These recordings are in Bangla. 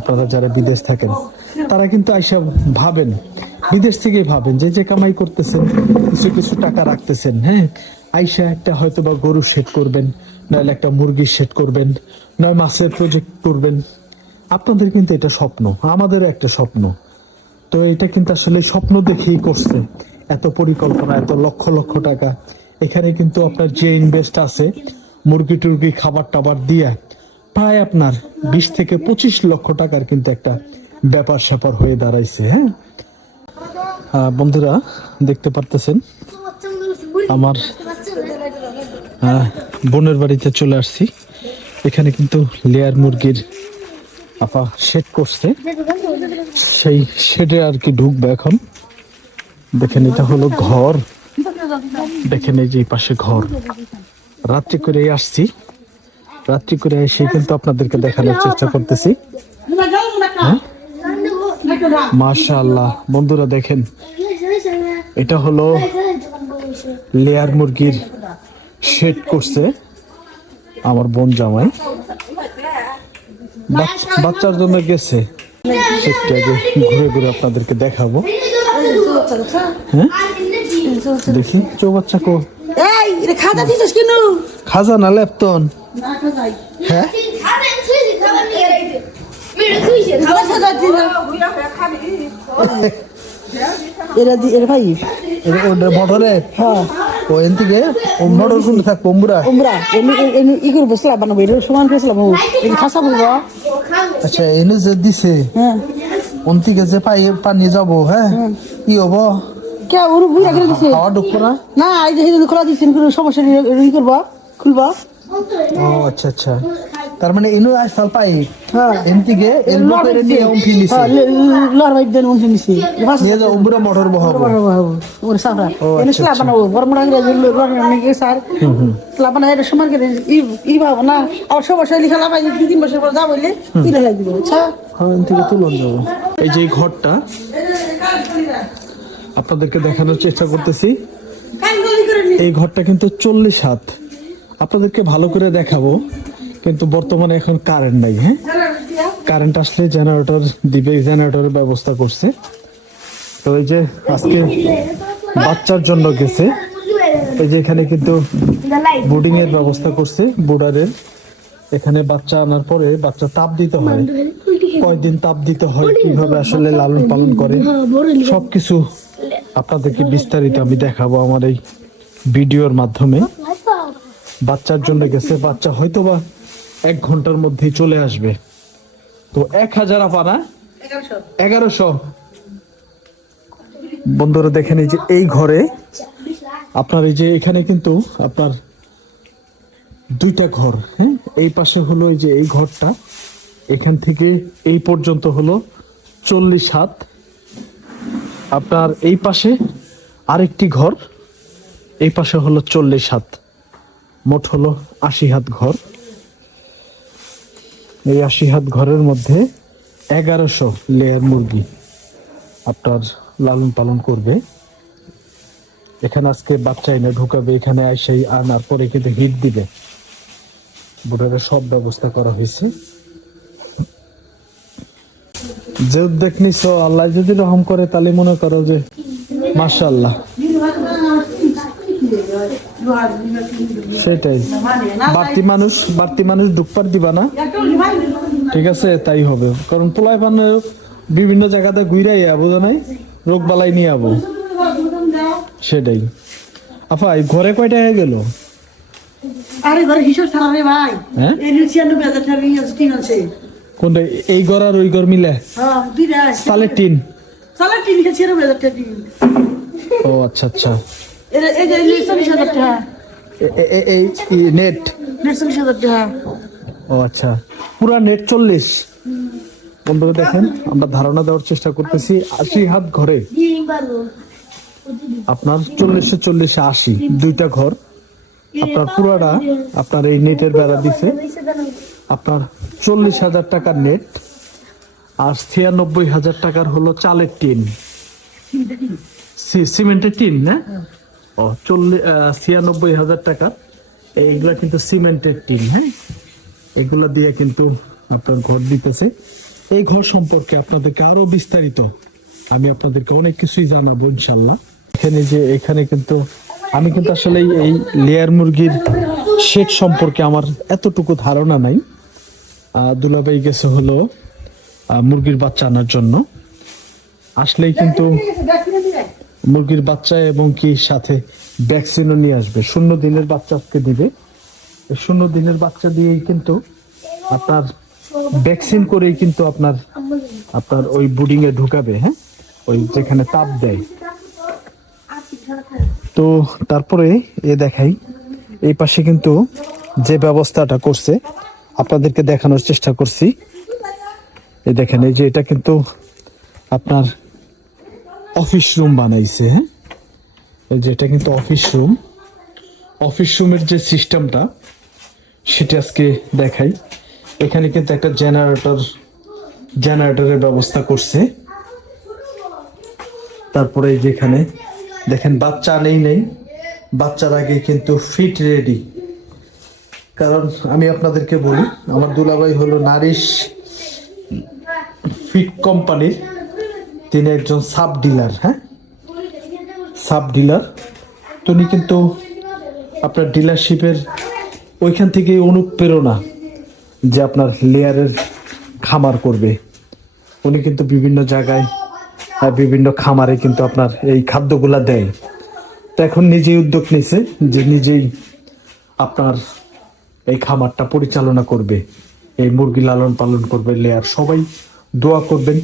আপনারা যারা বিদেশ থাকেন তারা কিন্তু আইসা ভাবেন, বিদেশ থেকেই ভাবেন যে কামাই করতেছেন, কিছু কিছু টাকা রাখতেছেন, হ্যাঁ, আইসা একটা হয়তো বা গরু শেড করবেন, নইলে একটা মুরগির শেড করবেন, নয় মাছের প্রজেক্ট করবেন। আপনাদের কিন্তু এটা স্বপ্ন, আমাদেরও একটা স্বপ্ন। তো এটা কিন্তু আসলে স্বপ্ন দেখেই করছে, এত পরিকল্পনা, এত লক্ষ লক্ষ টাকা। এখানে কিন্তু আপনার যে ইনভেস্ট আছে মুরগি টুরগি খাবার টাবার দিয়া প্রায় আপনার 20 থেকে 25 লক্ষ টাকার কিন্তু একটা ব্যাপার স্যাপার হয়ে দাঁড়াইছে। হ্যাঁ বন্ধুরা, দেখতে পারতেছেন আমার বোনের বাড়িতে চলে আসছি। এখানে কিন্তু লেয়ার মুরগির আপা শেড করছে, সেই শেডে আর কি ঢুকবে এখন। দেখেন এটা হলো ঘর, দেখেন এই যে পাশে ঘর। রাত্রি করে আসছি, রাত্রি করে এসে কিন্তু আপনাদেরকে দেখানোর চেষ্টা করতেছি। মাশাআল্লাহ বন্ধুরা, দেখেন এটা হলো লেয়ার মুরগির শেড করছে আমার বোন জামাই, বাচ্চার জন্য গেছে। সেটা আগে ঘুরে ঘুরে আপনাদেরকে দেখাবো। হ্যাঁ দেখি চৌবাচ্চা কো খাজা না লেপতন। হ্যাঁ মটরে ও এন থেকে মটর শুনে থাক পম্বুরা ই করবো বানাবো, এটা সমান করেছিলাম খাসা বলবো। আচ্ছা এনে যে দিছে ওন থেকে যে পানি যাবো, হ্যাঁ কি হবো খাওয়া ঢুকবো না? না এই যে খোলা দিচ্ছেন সমস্যা ই করবো, খুলবো। ও আচ্ছা আচ্ছা, তার মানে ইনো আইসাল পাই এনতিকে এলবো করে নিয়ে উঠি নিছি লর ভাই দেন উঠি নিছি নিয়ে যাও উবরা মোটর বহাবো ওর সাফরা এনে স্ল্যাব বানাবো বড়মড়া করে লর নিয়ে স্যার স্ল্যাব বানাই এর সমান করে ই ভাবো না আর সমস্যা লিখা লাগাই 2-3 বছর পর যা বললে কি লাই দিব। আচ্ছা হ্যাঁ এনতিকে তুলন যাবো। এই যে ঘরটা আপনাদেরকে দেখানোর চেষ্টা করতেছি। এই ঘরটা কিন্তু 40 হাত, আপনাদেরকে ভালো করে দেখাবো, কিন্তু বর্তমানে এখন কারেন্ট নাই। হ্যাঁ কারেন্ট আসলে জেনারেটর দিবে, জেনারেটরের ব্যবস্থা করছে। তো এই যে আজকে বাচ্চার জন্য গেছে, এই যে এখানে কিন্তু বোর্ডিং এর ব্যবস্থা করছে, বোর্ডারের। এখানে বাচ্চা আনার পরে বাচ্চা তাপ দিতে হয়, কয়দিন তাপ দিতে হয়, কিভাবে আসলে লালন পালন করে সবকিছু আপনাদেরকে বিস্তারিত আমি দেখাবো আমার এই ভিডিওর মাধ্যমে। বাচ্চার জন্য গেছে, বাচ্চা হয়তোবা 1 ঘন্টার মধ্যেই চলে আসবে। তো 1000 আপানা 1100 বন্ধুরা দেখেন এই যে এই ঘরে আপনার এই যে এখানে কিন্তু আপনার 2টা ঘর। হ্যাঁ এই পাশে হলো এই যে এই ঘরটা, এখান থেকে এই পর্যন্ত হলো 40 হাত। আপনার এই পাশে আরেকটি ঘর, এই পাশে হলো 40 হাত, মোট হলো 80 হাত ঘর। এই 80 হাত ঘরের মধ্যে 1100 লেয়ার মুরগি আপনার লালন পালন করবে। এখানে আজকে বাচ্চা এনে ঢুকাবে, এখানে সেই আনার পরে কিন্তু হিট দিবে, বোর্ডারের সব ব্যবস্থা করা হয়েছে। যে উদ্যোগ নিছ আল্লাহ যদি রহম করে তাহলে মনে করো যে মাশাআল্লাহ। সেটাই, বাড়তি মানুষ ঢুকপার দিবা না, ঠিক আছে তাই হবে। কারণ পোলাই পানে বিভিন্ন জায়গাতে ঘুরাই বোঝা নাই, রোগ বালাই নিয়ে যাবো। সেটাই আপা এই ঘরে কয়টা হয়ে গেল? আরে ঘরে হিসাব ছাড়া রে ভাই, হ্যাঁ এই 96,000 টাকা টিন আছে। কোনটা এই ঘর আর ওই ঘর মিলে? হ্যাঁ দুইটা সালের টিন 96,000 টাকা টিন। ও আচ্ছা আচ্ছা, এই যে 40,000 টাকা এই নেট 40,000 টাকা। ও আচ্ছা, পুরা নেট 40। বন্ধুরা দেখেন আমরা ধারণা দেওয়ার চেষ্টা করতেছি। 80 হাত ঘরে আপনার 40 80 2টা ঘর আপনার পুরাটা আপনার এই নেটের বেড়া দিছে আপনার 40,000 টাকার নেট, আর 96,000 টাকার হলো চালের টিন, সিমেন্টের টিন না? ও 96,000 টাকা এইগুলা কিন্তু সিমেন্টের টিন। হ্যাঁ এগুলো দিয়ে কিন্তু আপনার ঘর দিতেছে। এই ঘর সম্পর্কে আপনাদেরকে আরো বিস্তারিত আমি আপনাদেরকে অনেক কিছুই জানাবো ইনশাল্লাহ। এখানে কিন্তু আমি কিন্তু আসলে এই লেয়ার মুরগির শেড সম্পর্কে আমার এতটুকু ধারণা নাই। দুলাভাই গেছে হলো মুরগির বাচ্চা আনার জন্য, আসলেই কিন্তু মুরগির বাচ্চা এবং কি সাথে ভ্যাকসিনও নিয়ে আসবে। 0 দিনের বাচ্চা আজকে দিবে। 0 দিনের বাচ্চা দিয়েই কিন্তু আপনার ভ্যাকসিন করেই কিন্তু আপনার ওই বুডিং এ ঢুকাবে। হ্যাঁ, ওই যেখানে তাপ দেয়। তো তারপরে দেখাই এই পাশে কিন্তু যে ব্যবস্থাটা করছে আপনাদেরকে দেখানোর চেষ্টা করছি। এই দেখেন, এই যে এটা কিন্তু আপনার অফিস রুম বানাইছে। হ্যাঁ, এই যে এটা কিন্তু অফিস রুমের যে সিস্টেমটা সেটা আজকে দেখাই। এখানে কিন্তু একটা জেনারেটরের ব্যবস্থা করছে। তারপরে যেখানে দেখেন বাচ্চা নেই বাচ্চার আগে কিন্তু ফিট রেডি। কারণ আমি আপনাদেরকে বলি, আমার দুলাভাই হলো নারিশ ফিট কোম্পানির, তিনি একজন সাব ডিলার। হ্যাঁ, সাব ডিলার। তিনি কিন্তু আপনার ডিলারশিপের ওইখান থেকে অনুপ্রেরণা যে আপনার লেয়ারের খামার করবে। উনি কিন্তু বিভিন্ন জায়গায় বিভিন্ন খামারে কিন্তু আপনার এই খাদ্যগুলা দেয়। তো এখন নিজেই উদ্যোগ নিছে যে নিজেই আপনার এই খামারটা পরিচালনা করবে, এই মুরগি লালন পালন করবে লেয়ার। সবাই দোয়া করবেন।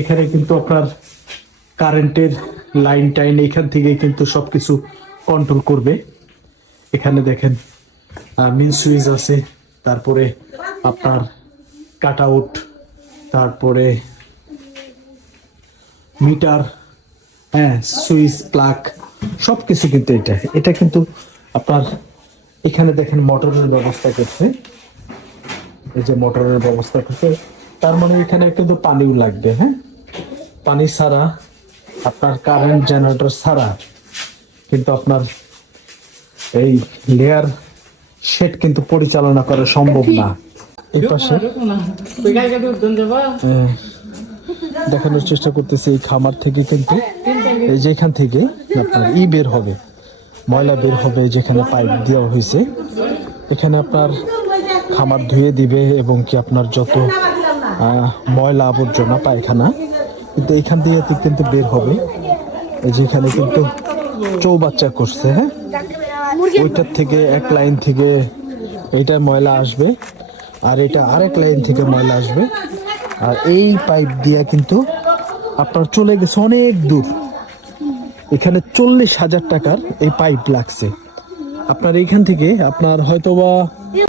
এখানে কিন্তু আপনার কারেন্টের লাইন টাইন এখান থেকে কিন্তু সবকিছু কন্ট্রোল করবে। এখানে দেখেন মেন সুইচ আছে, তারপরে আপনার কাট আউট, তারপরে মিটার, হ্যাঁ, সুইচ, প্লাগ সবকিছু কিন্তু এটা কিন্তু আপনার এখানে দেখেন মোটরের ব্যবস্থা করছে। এই যে মোটরের ব্যবস্থা করছে, তার মানে এখানে কিন্তু পানিও লাগবে। হ্যাঁ, পানি ছাড়া আপনার কারেন্ট জেনারেটর ছাড়া কিন্তু আপনার এই লেয়ার শেড কিন্তু পরিচালনা করা সম্ভব না। এই পাশে দেখানোর চেষ্টা করতেছি, এই খামার থেকে কিন্তু এই যে এখান থেকে আপনার বের হবে, ময়লা বের হবে। যেখানে পাইপ দেওয়া হয়েছে এখানে আপনার খামার ধুয়ে দিবে এবং কি আপনার যত ময়লা আবর্জনা পায়খানা কিন্তু এখান দিয়ে কিন্তু বের হবে। এই যেখানে কিন্তু চৌবাচ্চা করছে। হ্যাঁ, ওইটার থেকে এক লাইন থেকে এইটা ময়লা আসবে, আর এটা আরেক লাইন থেকে ময়লা আসবে। আর এই পাইপ দিয়ে কিন্তু আপনার চলে গেছে অনেক দূর। এখানে 40,000 টাকার এই পাইপ লাগছে। আপনার এইখান থেকে আপনার হয়তোবা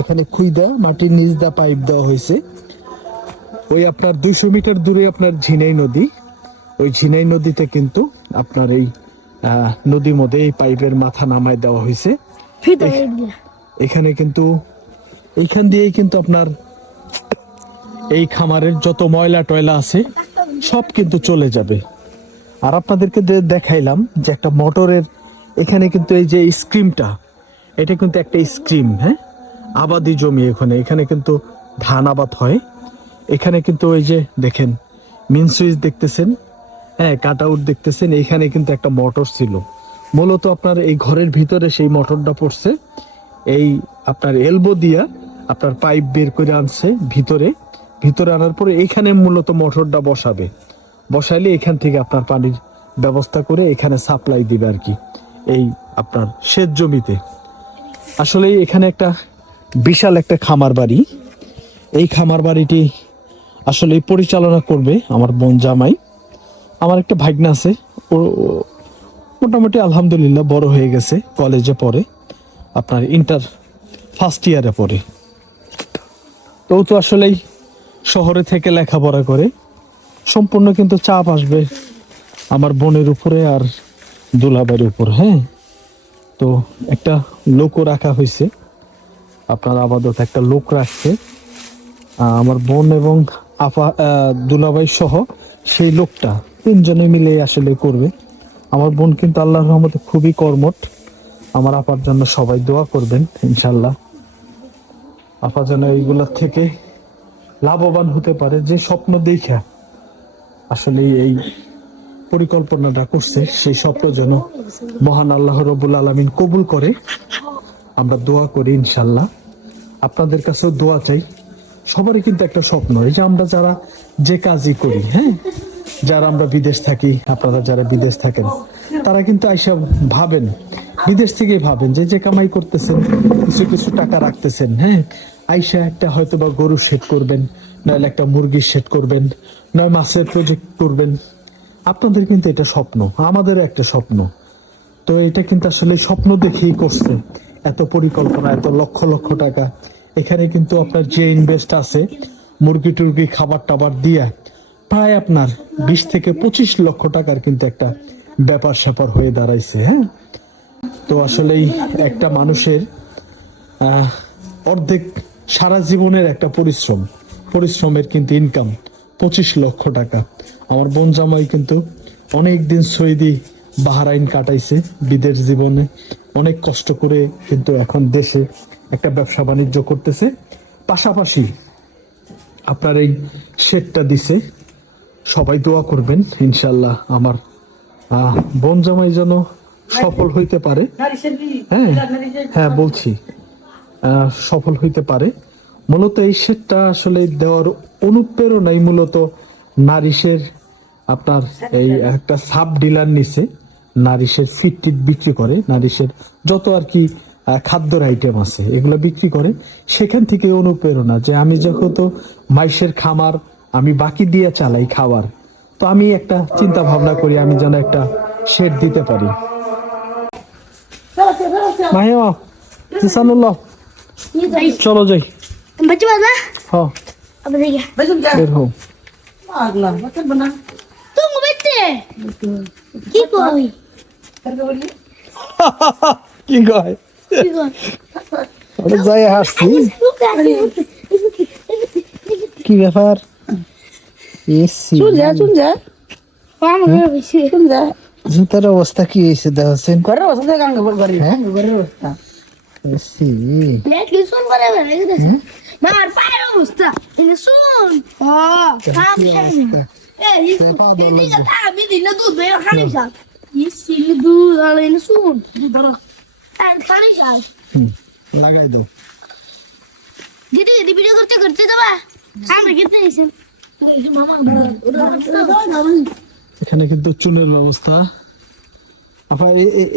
এখানে খুইদা মাটির নিচ দা পাইপ দেওয়া হয়েছে। ওই আপনার 200 মিটার দূরে আপনার ঝিনাই নদী, ওই ঝিনাই নদীতে কিন্তু আপনার এই নদীর মধ্যে এই পাইপের মাথা নামায় দেওয়া হয়েছে। এখানে কিন্তু এইখান দিয়েই কিন্তু আপনার এই খামারের যত ময়লা টয়লা আছে সব কিন্তু চলে যাবে। আর আপনাদেরকে দেখাইলাম যে একটা মোটরের এখানে কিন্তু এই যে স্ক্রিমটা, এটা কিন্তু একটা স্ক্রিম। হ্যাঁ, আবাদি জমি, এখানে কিন্তু ধান আবাদ হয়। এখানে কিন্তু ওই যে দেখেন মেন সুইচ দেখতেছেন, হ্যাঁ, কাট আউট দেখতেছেন। এখানে কিন্তু একটা মোটর ছিল, মূলত আপনার এই ঘরের ভিতরে সেই মোটরটা পড়ছে। এই আপনার এলবো দিয়া আপনার পাইপ বের করে আনছে ভিতরে আনার পরে এখানে মূলত মোটরটা বসাইলে এখান থেকে আপনার পানির ব্যবস্থা করে এখানে সাপ্লাই দিবে আর কি, এই আপনার সেচ জমিতে। আসলে এখানে একটা বিশাল একটা খামার বাড়ি। এই খামার বাড়িটি আসলে পরিচালনা করবে আমার বোন জামাই। আমার একটা ভাগ্না আছে, ও মোটামুটি আলহামদুলিল্লাহ বড় হয়ে গেছে, কলেজে পড়ে, আপনার ইন্টার ফার্স্ট ইয়ারে পড়ে। তো আসলেই শহরে থেকে লেখাপড়া করে, সম্পূর্ণ কিন্তু চাপ আসবে আমার বোনের উপরে আর দুলাভাইয়ের উপর। হ্যাঁ, তো একটা লোকও রাখা হয়েছে, আপনার আপাতত একটা লোক রাখছে আমার বোন এবং আপা দুলাভাই সহ। সেই লোকটা 3 জনে মিলে আসলে করবে। আমার বোন কিন্তু আল্লাহর রহমতে খুবই কর্মঠ। আমার আপার জন্য সবাই দোয়া করবেন ইনশাল্লাহ, আপা যেন এইগুলোর থেকে লাভবান হতে পারে, যে স্বপ্ন দেখা আসলে এই পরিকল্পনাটা করছে, সেই স্বপ্ন যেন মহান আল্লাহ রব্বুল আলামিন কবুল করে। আমরা দোয়া করি ইনশাল্লাহ, আপনাদের কাছেও দোয়া চাই। সবারই কিন্তু একটা স্বপ্ন, এই যে আমরা যারা যে কাজই করি, হ্যাঁ, যারা আমরা বিদেশ থাকি, আপনারা যারা বিদেশ থাকেন, তারা কিন্তু আইসা ভাবেন, বিদেশ থেকেই ভাবেন যে যে কামাই করতেছেন, কিছু কিছু টাকা রাখতেছেন, হ্যাঁ, আইসা একটা হয়তো বা গরু শেড করবেন, নইলে একটা মুরগির শেড করবেন, নয় মাছের প্রজেক্ট করবেন। আপনাদের কিন্তু এটা স্বপ্ন, আমাদেরও একটা স্বপ্ন। তো এটা কিন্তু আসলে স্বপ্ন দেখেই করছে, এত পরিকল্পনা, এত লক্ষ লক্ষ টাকা। এখানে কিন্তু আপনার যে ইনভেস্ট আছে, মুরগি টুরগি খাবার টাবার দিয়া প্রায় আপনার 20 থেকে 25 লক্ষ টাকার কিন্তু একটা ব্যাপার স্যাপার হয়ে দাঁড়াইছে। হ্যাঁ, তো আসলেই একটা মানুষের অর্ধেক সারা জীবনের একটা পরিশ্রমের কিন্তু ইনকাম 25 লক্ষ টাকা। আমার বোন জামাই কিন্তু অনেকদিন সৌদি বাহরাইন কাটাইছে বিদেশ জীবনে, অনেক কষ্ট করে কিন্তু এখন দেশে একটা ব্যবসা বাণিজ্য করতেছে। পাশাপাশি আপনার এই শেডটা দিছে, সবাই দোয়া করবেন ইনশাল্লাহ আমার বোন জামাই যেন সফল হইতে পারে। হ্যাঁ হ্যাঁ বলছি, সফল হইতে পারে। মূলত এই শেডটা আসলে দেওয়ার অনুপ্রেরণাই মূলত নারিশের আপনার এই একটা সাব ডিলার নিছে, নারিশের ফিট টিট বিক্রি করে, নারিশের যত আর কি খাদ্যর আইটেম আছে এগুলো বিক্রি করে। সেখান থেকে অনুপ্রেরণা যে আমি যখন তো মাইশের খামার আমি বাকি দিয়ে চালাই খাবার, তো আমি একটা চিন্তা ভাবনা করি আমি যেন একটা শেড দিতে পারি। মাহিমা জিসানুল্লাহ চলো যাই। बच्चे बात ना हाँ अब देखिए বের হও। तुम बैठे की कोई কি কয় की कोई ওটা যাই হাসছি। কি ব্যাপার? এসি শুন যা हम घर बैठे শুন যা জুতার অবস্থা কি হয়েছে দেখছেন? ঘরের অবস্থা গাঙ্গ ঘরে ঘরের অবস্থা এসি लेट के सुन करे मेरे इधर मार पारो मुस्ता इन सुन हां काम ए ये का था भी दिन दूध में खाने जा ये सिल दूध वाले इन सुन दूध खाने जा লাগাই দাও। दीदी दीदी वीडियो करते करते दबा हम कितने इसे मामा এখানে কিন্তু চুনের ব্যবস্থা। আপা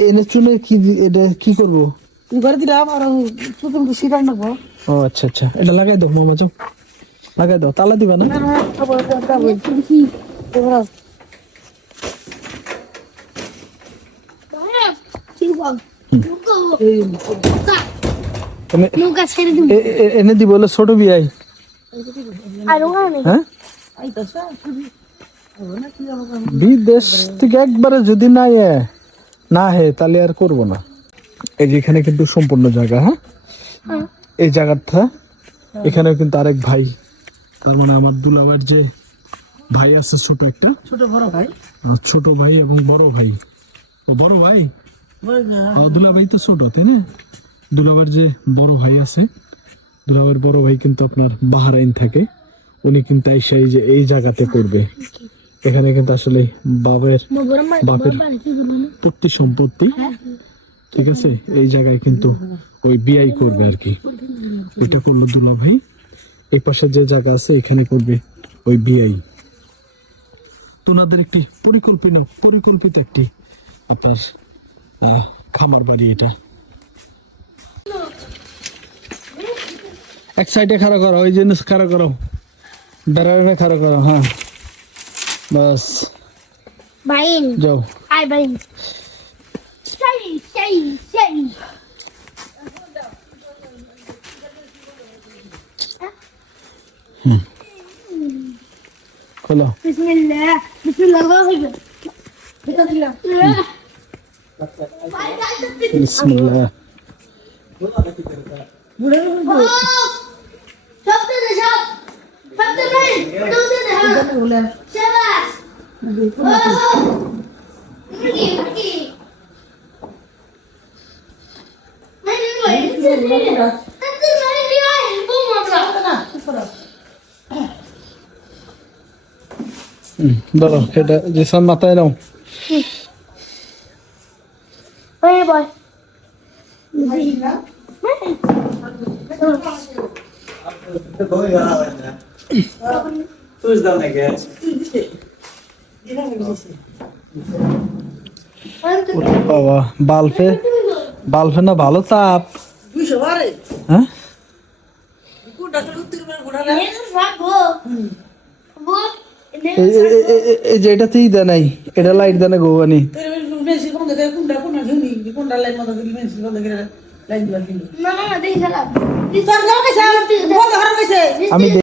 এনে চুনে কি এটা কি করব? ঘরে দিলাম আর প্রথম শিকার নেবো ও আচ্ছা আচ্ছা, এটা লাগাই দাও মামা, যাও লাগাই দাও। তালা দিবা না? এনে দিব বলে ছোট বিয়াই। হ্যাঁ বিদেশ থেকে একবারে যদি না হে তাহলে আর করবো না। এই যে এখানে কিন্তু সম্পূর্ণ জায়গা, হ্যাঁ এই জায়গাটা, এখানেও কিন্তু আরেক ভাই, তার মানে আমার দুলাভাইয়ের যে ভাই আছে ছোট একটা, ছোট বড় ভাই ছোট ভাই এবং বড় ভাই। ও বড় ভাই, দুলাভাই তো ছোট তাই না? দুলাভাইয়ের যে বড় ভাই আছে, দুলাভাইয়ের বড় ভাই কিন্তু আপনার বাহরাইন থাকে, উনি কিন্তু এসে এই যে এই জায়গাতে করবে। এখানে কিন্তু আসলে বাপের প্রতি সম্পত্তি, ঠিক আছে, এই জায়গায় কিন্তু ওই বিআই করবে আর কি। এটা করলো দুলা ভাই, এই পাশে যে জায়গা আছে এখানে করবে ওই বিআই। তো ওনাদের একটি পরিকল্পিত একটি আপনার খামার বাড়ি এটা। এক সাইডে খাড়া করো, ওই জিনিস খাড়া করো, বেড়ারে খাড়া করো। হ্যাঁ বাস भाई যাও। हाय भाई सही सही सही খোলো। बिस्मिल्लाह बिस्मिल्लाह बिस्मिल्लाह বিসমিল্লাহ। शब्द दे शब्द नहीं शब्द दे বলে शाबाश मुर्गी मुर्गी नहीं नहीं अंदर नहीं लिया है वो मामला না ধরো এটা জিসান মাথায় নাও। ওই বয় বাবা বাল্বে বাল্বে না ভালো তাপ। 200 বারে হ্যাঁ কোনটা উত্তর করে ঘোড়ালে এই যে এটাতেই দেয় নাই, এটা লাইট দেয় না গোবানি। মেসি কোন দেখে কোনটা কোন ঘুনি কোনটা লাইন মতো মেসি কোন দেখে লাইন দিবা কিন্তু না না দেখি খেলা তোর নাম কইছে বন্ধ করা কইছে আমি